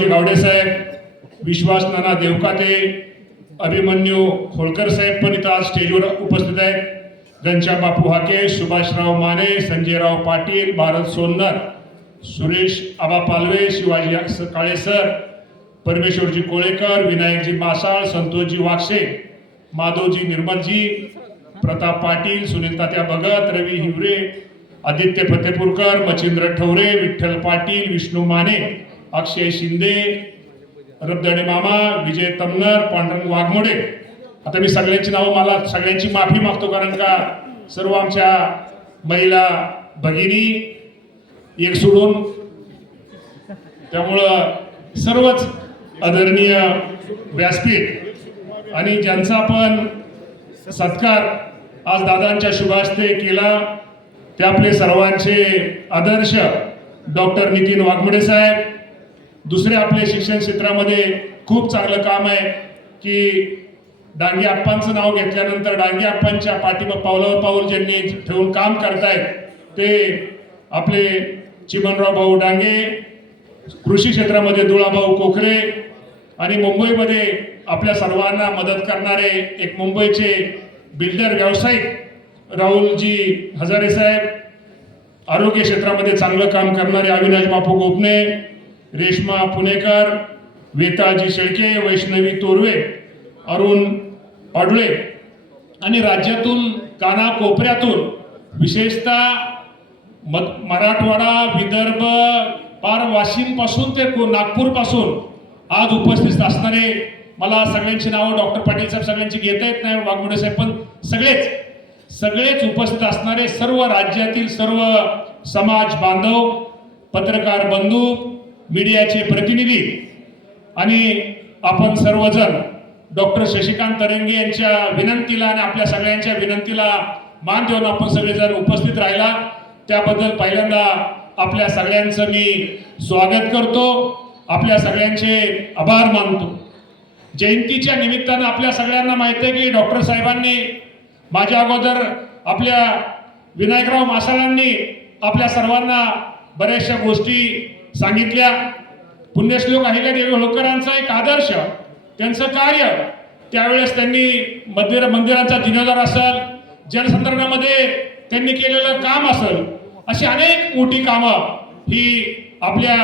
गावडे साहेब विश्वास नाना देवकाते अभिमन्यू होळकर साहेब पण इथं आज स्टेजवर उपस्थित आहेत घनश्याम बापू हाके सुभाषराव माने संजयराव पाटील भारत सोनर सुरेश आबा पालवे शिवाजी काळे सर परमेश्वरजी कोळेकर विनायकजी मासाळ संतोषजी वाक्षे माधवजी निर्मलजी प्रताप पाटील सुनील तात्या भगत रवी हिवरे आदित्य फतेपूरकर मचिंद्र ठवरे विठ्ठल पाटील विष्णू माने अक्षय शिंदे रबदाडे मामा विजय तमनर पांडुरंग वाघमोडे आता मी सगळ्यांची नावं मला सगळ्यांची माफी मागतो कारण का सर्व आमच्या महिला भगिनी एक सोडून त्यामुळं सर्वच आदरणीय व्यासपीठ आणि ज्यांचा पण सत्कार आज दादांच्या शुभास्ते केला ते आपले सर्वांचे आदर्श डॉक्टर नितीन वाघमोडे साहेब दुसरे आपले शिक्षण क्षेत्रामध्ये खूप चांगलं काम आहे की डांगे आप्पांचं नाव घेतल्यानंतर डांगे आप्पांच्या पाठीमा पावलावर पाऊल ज्यांनी ठेवून काम करतायत ते आपले चिमनराव भाऊ डांगे कृषी क्षेत्रामध्ये दुळाभाऊ कोखरे आणि मुंबईमध्ये आपल्या सर्वांना मदत करणारे एक मुंबईचे बिल्डर व्यावसायिक राहुलजी हजारे साहेब आरोग्य क्षेत्रामध्ये चांगलं काम करणारे अविनाश बापू गोपणे रेश्मा पुणेकर वेताजी शेळके वैष्णवी तोरवे अरुण अडुळे आणि राज्यातून कोपऱ्यातून विशेषतः मराठवाडा विदर्भ पार वाशिमपासून ते को नागपूरपासून आज उपस्थित असणारे मला सगळ्यांची नावं डॉक्टर पाटील साहेब सगळ्यांची घेता येत नाही वाघमोडे साहेब पण सगळेच सगळेच उपस्थित असणारे सर्व राज्यातील सर्व समाज बांधव पत्रकार बंधू मीडियाचे प्रतिनिधी आणि आपण सर्वजण डॉक्टर शशिकांत तरंगे यांच्या विनंतीला आणि आपल्या सगळ्यांच्या विनंतीला मान देऊन आपण सगळेजण उपस्थित राहिला त्याबद्दल पहिल्यांदा आपल्या सगळ्यांचं मी स्वागत करतो आपल्या सगळ्यांचे आभार मानतो जयंतीच्या निमित्तानं आपल्या सगळ्यांना माहिती आहे की डॉक्टर साहेबांनी माझ्या अगोदर आपल्या विनायकराव मासाळांनी आपल्या सर्वांना बऱ्याचशा गोष्टी सांगितल्या पुण्यश्लोक देवी होळकरांचा एक आदर्श त्यांचं कार्य त्यावेळेस त्यांनी मंदिर मंदिरांचा जिनेदार असेल जलसंधारणामध्ये त्यांनी केलेलं काम असेल अशी अनेक मोठी कामं ही आपल्या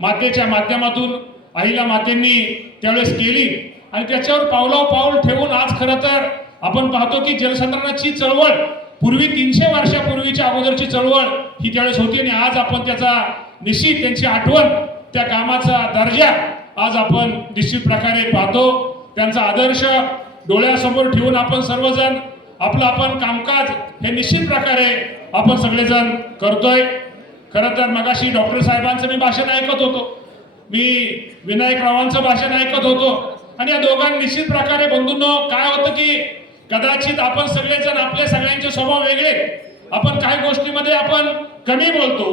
मातेच्या माध्यमातून आईला मातेंनी त्यावेळेस केली आणि त्याच्यावर पावलाव पाऊल ठेवून आज खरं तर आपण पाहतो की जलसंधारणाची चळवळ पूर्वी तीनशे वर्षापूर्वीच्या अगोदरची चळवळ ही त्यावेळेस होती आणि आज आपण त्याचा निश्चित त्यांची आठवण त्या कामाचा दर्जा आज आपण निश्चित प्रकारे पाहतो त्यांचा आदर्श डोळ्यासमोर ठेवून आपण सर्वजण आपलं आपण कामकाज हे निश्चित प्रकारे आपण सगळेजण करतोय खरं तर मगाशी डॉक्टर साहेबांचं मी भाषण ऐकत होतो मी विनायकरावांचं भाषण ऐकत होतो आणि या दोघांनी निश्चित प्रकारे बंधूंनो काय होतं की कदाचित आपण सगळेजण आपले सगळ्यांचे स्वभाव वेगळे आपण काही गोष्टीमध्ये आपण कमी बोलतो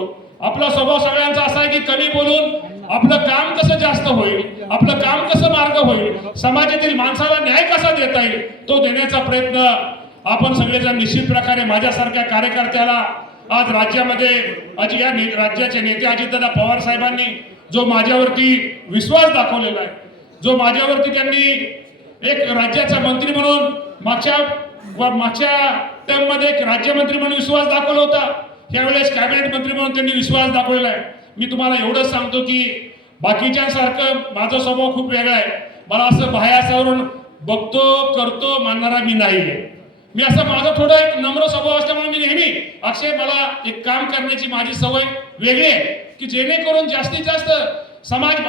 आपला स्वभाव सगळ्यांचा असा आहे की कमी बोलून आपलं काम कसं जास्त होईल आपलं काम कसं मार्ग होईल समाजातील माणसाला न्याय कसा देता येईल तो देण्याचा प्रयत्न आपण सगळेजण निश्चित प्रकारे माझ्यासारख्या कार्यकर्त्याला आज राज्यामध्ये या ने, राज्याचे नेते अजितदादा पवार साहेबांनी जो माझ्यावरती विश्वास दाखवलेला आहे जो माझ्यावरती त्यांनी एक राज्याचा मंत्री म्हणून मागच्या मागच्या टर्ममध्ये एक राज्यमंत्री म्हणून विश्वास दाखवला होता त्यावेळेस कॅबिनेट मंत्री म्हणून त्यांनी विश्वास दाखवलेला आहे मी तुम्हाला एवढंच सांगतो की बाकीच्यासारखं माझा स्वभाव खूप वेगळा आहे मला असं बाहेरून बघतो करतो मानणारा मी नाही आहे मी असं माझं थोडं एक नम्र स्वभाव असल्यामुळे मी नेहमी अक्षय मला एक काम करण्याची माझी सवय वेगळी आहे की जेणेकरून जास्तीत जास्त समाज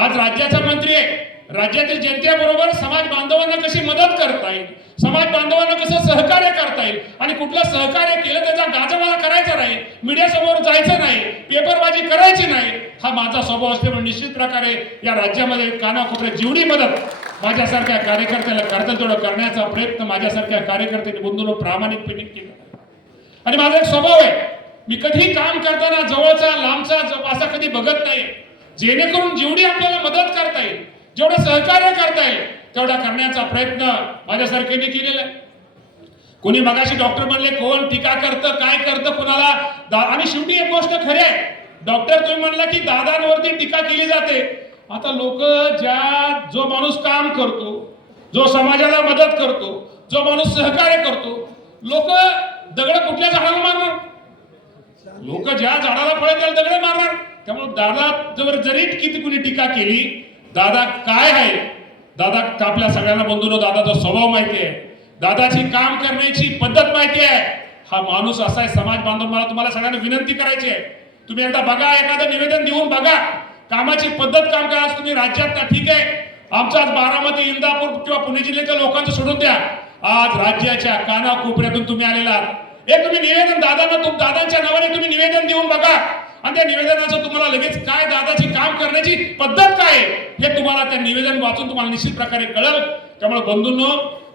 आज राज्याचा मंत्री आहे राज्यातील जनतेबरोबर समाज बांधवांना कशी मदत करता येईल समाज बांधवांना कसं सहकार्य करता येईल आणि कुठलं सहकार्य केलं त्याचा मला करायचा नाही मीडियासमोर जायचं नाही पेपरबाजी करायची नाही हा माझा स्वभाव असते पण निश्चित प्रकारे या राज्यामध्ये कानाकोपऱ्यात जेवढी मदत माझ्यासारख्या कार्यकर्त्याला करता तेवढं करण्याचा प्रयत्न माझ्यासारख्या कार्यकर्त्यांनी गुंतवणूक प्रामाणिकपणे केला आणि माझा एक स्वभाव आहे मी कधी काम करताना जवळचा लांबचा असा कधी बघत नाही जेणेकरून जेवढी आपल्याला मदत करता येईल जेवढं सहकार्य करता येईल तेवढा करण्याचा प्रयत्न माझ्या केलेला आहे कोणी मगाशी डॉक्टर म्हणले कोण टीका करतं काय करतं कुणाला आणि शेवटी एक गोष्ट खरी आहे डॉक्टर तुम्ही म्हणला की दादांवरती टीका केली जाते आता लोक ज्या जो माणूस काम करतो जो समाजाला मदत करतो जो माणूस सहकार्य करतो लोक दगड कुठल्या झाडाला मारणार लोक ज्या झाडाला फळ त्याला दगड मारणार त्यामुळे दादा जवळ जरी किती कुणी टीका केली दादा काय आहे दादा आपल्या सगळ्यांना बंधून दादाचा स्वभाव माहिती आहे दादाची काम करण्याची पद्धत माहिती आहे हा माणूस असा आहे समाज बांधव मला तुम्हाला सगळ्यांना विनंती करायची आहे तुम्ही एकदा बघा एखादं निवेदन देऊन बघा कामाची पद्धत काम करा तुम्ही राज्यात ठीक आहे आमचा आज बारामती इंदापूर किंवा पुणे जिल्ह्याच्या लोकांचं सोडून द्या आज राज्याच्या कानाकोपऱ्यातून तुम्ही आलेला हे तुम्ही निवेदन दादांना तुम दादांच्या नावाने तुम्ही निवेदन आणि त्या निवेदनाचं तुम्हाला लगेच काय दादाची काम करण्याची पद्धत काय हे तुम्हाला त्या निवेदन वाचून तुम्हाला निश्चित प्रकारे कळल त्यामुळे बंधूंनो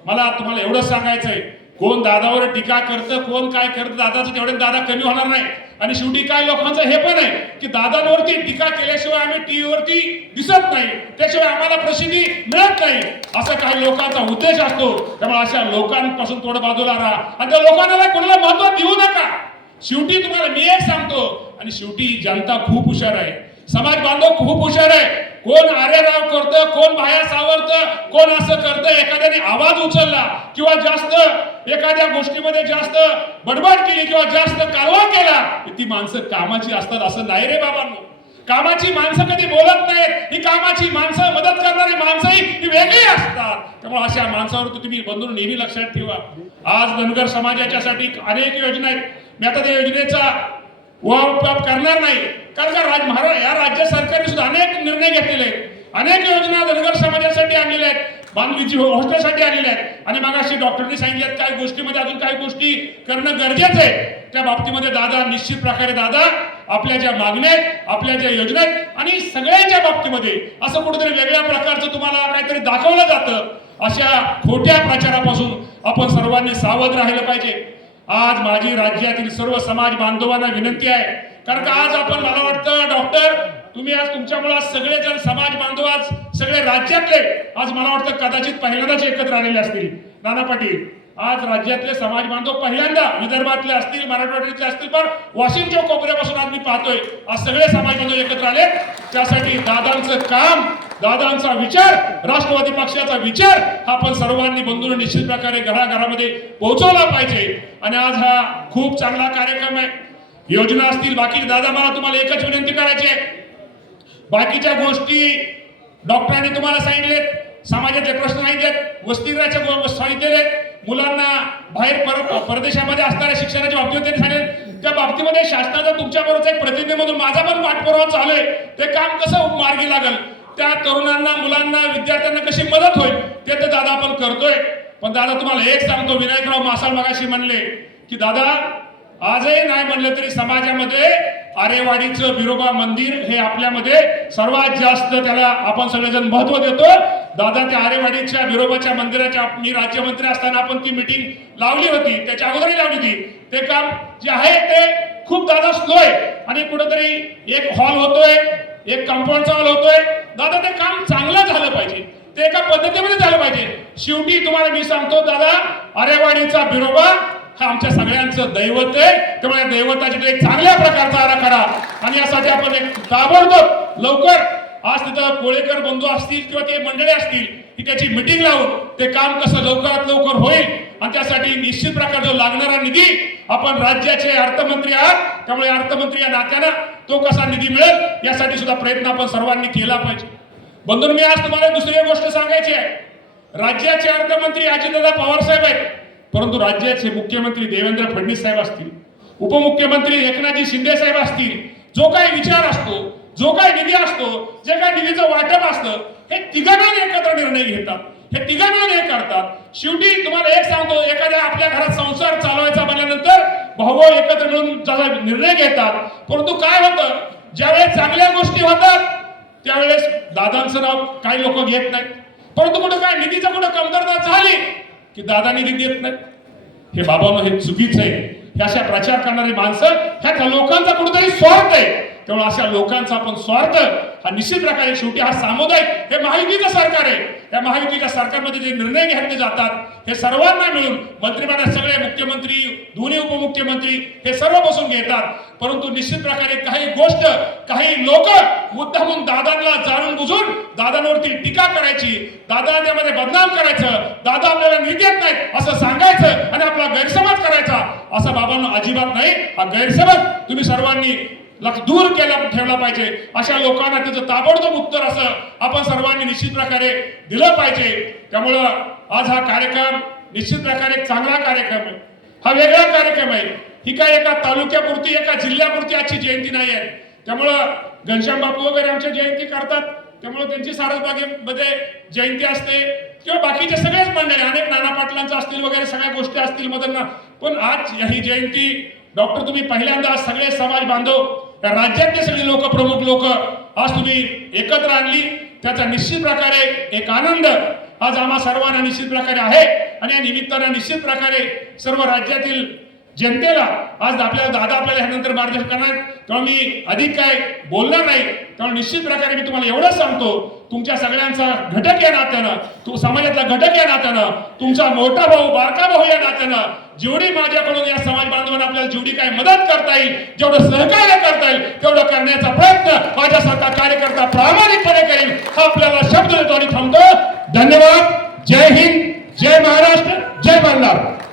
मला तुम्हाला एवढं सांगायचंय कोण दादावर टीका करतं कोण काय करतं दादाचं तेवढे दादा कमी होणार नाही आणि शेवटी काय लोकांचं हे पण आहे की दादांवरती टीका केल्याशिवाय आम्ही टीव्हीवरती दिसत नाही त्याशिवाय आम्हाला प्रसिद्धी मिळत नाही असा काही लोकांचा उद्देश असतो त्यामुळे अशा लोकांपासून थोडं बाजूला राहा आणि त्या लोकांना कोणाला महत्व देऊ नका शेवटी तुम्हाला मी एक सांगतो आणि शेवटी जनता खूप हुशार आहे समाज बांधव खूप हुशार आहे कोण आर्यराव करतं कोण बाया सावरत कोण असं करतं एखाद्याने आवाज उचलला किंवा जास्त एखाद्या गोष्टीमध्ये जास्त बडबड केली किंवा जास्त कारवा केला ती माणसं कामाची असतात असं नाही रे बाबांनो कामाची माणसं कधी बोलत नाहीत ही कामाची माणसं मदत करणारी माणसंही ही वेगळी असतात त्यामुळे अशा माणसावर तुम्ही बंधून नेहमी लक्षात ठेवा आज धनगर समाजाच्यासाठी अनेक योजना आहेत मी आता त्या योजनेचा वापर करणार नाही कारण का राज महाराज या राज्य सरकारने सुद्धा अनेक निर्णय घेतलेले आहेत अनेक योजना धनगर समाजासाठी आणलेल्या आहेत बांधवीची हॉस्टेलसाठी आलेल्या आहेत आणि मग अशी डॉक्टरनी सांगितल्यात काही गोष्टीमध्ये अजून काही गोष्टी करणं गरजेचं आहे त्या बाबतीमध्ये दादा निश्चित प्रकारे दादा आपल्या ज्या मागण्या आहेत आपल्या ज्या योजना आहेत आणि सगळ्यांच्या बाबतीमध्ये असं कुठेतरी वेगळ्या प्रकारचं तुम्हाला काहीतरी दाखवलं जातं अशा खोट्या प्रचारापासून आपण सर्वांनी सावध राहिलं पाहिजे आज माझी राज्यातील सर्व समाज बांधवांना विनंती आहे कारण का आज आपण मला वाटतं डॉक्टर तुम्ही आज तुमच्यामुळे आज सगळेजण समाज बांधव आज सगळे राज्यातले आज मला वाटतं कदाचित पहिल्यांदाच एकत्र आलेले असतील नाना पाटील आज राज्यातले समाज बांधव पहिल्यांदा विदर्भातले असतील मराठवाड्यातले असतील पण वाशिमच्या कोपऱ्यापासून आज मी पाहतोय आज सगळे समाज बांधव एकत्र आले त्यासाठी दादांचं काम दादांचा विचार राष्ट्रवादी पक्षाचा विचार हा पण सर्वांनी बंधून निश्चित प्रकारे घराघरामध्ये पोहोचवला पाहिजे आणि आज हा खूप चांगला कार्यक्रम आहे योजना असतील बाकी दादा मला तुम्हाला एकच विनंती करायची आहे बाकीच्या गोष्टी डॉक्टरांनी तुम्हाला सांगितलेत समाजाचे प्रश्न सांगितलेत वस्तीग्राच्या सांगितले आहेत मुलांना बाहेर पर परदेशामध्ये असणाऱ्या शिक्षणाच्या बाबतीत त्यांनी सांगेल त्या बाबतीमध्ये शासनाचा तुमच्याबरोबर एक प्रतिनिधी म्हणून माझा पण पाठपुरावा चालू आहे ते काम कसं मार्गी लागल त्या तरुणांना मुलांना विद्यार्थ्यांना कशी मदत होईल ते तर दादा आपण करतोय पण दादा तुम्हाला एक सांगतो विनायकराव मासाल मागाशी म्हणले की दादा आजही नाही म्हणलं तरी समाजामध्ये आरेवाडीचं विरोबा मंदिर हे आपल्यामध्ये सर्वात जास्त त्याला आपण सगळेजण महत्व देतो दादा त्या आरेवाडीच्या विरोबाच्या मंदिराच्या मी राज्यमंत्री असताना आपण ती मिटिंग लावली होती त्याच्या अगोदर लावली होती ते काम जे आहे ते खूप दादा आहे आणि कुठंतरी एक हॉल होतोय एक कंपाऊंडचा हॉल होतोय दादा ते काम चांगलं झालं पाहिजे ते एका पद्धतीमध्ये झालं पाहिजे शेवटी तुम्हाला मी सांगतो दादा आरेवाडीचा बिरोबा हा आमच्या सगळ्यांचं दैवत आहे त्यामुळे दैवताची एक चांगल्या प्रकारचा आराखडा आणि यासाठी आपण एक ताबडतोब लवकर आज तिथं कोळेकर बंधू असतील किंवा ते मंडळी असतील की त्याची मिटिंग लावून ते काम कसं लवकरात लवकर होईल आणि त्यासाठी निश्चित जो लागणारा निधी आपण राज्याचे अर्थमंत्री आहात त्यामुळे अर्थमंत्री या नात्यानं तो कसा निधी मिळेल यासाठी सुद्धा प्रयत्न आपण सर्वांनी केला पाहिजे बंधून मी आज तुम्हाला दुसरी गोष्ट सांगायची आहे राज्याचे अर्थमंत्री अजितदादा पवार साहेब आहेत परंतु राज्याचे मुख्यमंत्री देवेंद्र फडणवीस साहेब असतील उपमुख्यमंत्री एकनाथजी शिंदे साहेब असतील जो काही विचार असतो जो काय निधी असतो जे काय निधीचं वाटप असतं हे तिघांना एकत्र निर्णय घेतात हे तिघांना हे करतात शेवटी तुम्हाला एक सांगतो एखाद्या आपल्या घरात संसार चालवायचा बनल्यानंतर भाऊ एकत्र मिळून निर्णय घेतात परंतु काय होतं ज्यावेळेस चांगल्या गोष्टी होतात त्यावेळेस दादांचं नाव काही लोक घेत नाहीत परंतु कुठं काय निधीचं कुठं कमतरता झाली की दादा निधी देत नाहीत हे बाबा हे चुकीचं आहे हे अशा प्रचार करणारी माणसं ह्या लोकांचा कुठेतरी स्वार्थ आहे तेव्हा अशा लोकांचा आपण स्वार्थ हा निश्चित प्रकारे शेवटी हा सामुदायिक हे महायुतीचं सरकार आहे या महायुतीच्या सरकारमध्ये जे निर्णय घेतले जातात हे सर्वांना मिळून मंत्रिमंडळ सगळे मुख्यमंत्री दोन्ही उपमुख्यमंत्री हे सर्व बसून घेतात परंतु निश्चित प्रकारे काही गोष्ट काही लोक मुद्दामून दादांना जाणून बुजून दादांवरती टीका करायची दादा त्यामध्ये बदनाम करायचं दादा आपल्याला नीट येत नाही असं सांगायचं आणि आपला गैरसमज करायचा असा बाबांना अजिबात नाही हा गैरसमज तुम्ही सर्वांनी दूर केला ठेवला पाहिजे अशा लोकांना त्याचं ताबडतोब उत्तर असं आपण सर्वांनी निश्चित प्रकारे दिलं पाहिजे त्यामुळं आज हा कार्यक्रम निश्चित प्रकारे चांगला कार्यक्रम आहे हा वेगळा कार्यक्रम आहे ही काय एका तालुक्यापुरती एका जिल्ह्यापुरती आजची जयंती नाही आहे त्यामुळं घनश्याम बापू वगैरे आमच्या जयंती करतात त्यामुळे त्यांची मध्ये जयंती असते किंवा बाकीचे सगळेच मंडळी अनेक नाना पाटलांचं असतील वगैरे सगळ्या गोष्टी असतील मदन पण आज ही जयंती डॉक्टर तुम्ही पहिल्यांदा सगळे समाज बांधव त्या राज्यातले सगळे लोक प्रमुख लोक आज तुम्ही एकत्र आणली त्याचा निश्चित प्रकारे एक आनंद आज आम्हा सर्वांना निश्चित प्रकारे आहे आणि या निमित्तानं निश्चित प्रकारे सर्व राज्यातील जनतेला आज आपल्याला दादा आपल्याला ह्यानंतर मार्गदर्शन करणार तेव्हा मी अधिक काय बोलणार नाही तेव्हा निश्चित प्रकारे मी तुम्हाला एवढंच सांगतो तुमच्या सगळ्यांचा घटक या नात्यानं तू समाजातला घटक या नात्यानं तुमचा मोठा भाऊ बारका भाऊ या नात्यानं जेवढी माझ्याकडून या समाज बांधवांना आपल्याला जेवढी काय मदत करता येईल जेवढं सहकार्य करता येईल तेवढं करण्याचा प्रयत्न माझ्यासारखा कार्यकर्ता प्रामाणिकपणे करेल हा आपल्याला शब्द देतो आणि थांबतो धन्यवाद जय हिंद जय महाराष्ट्र जय मल्हार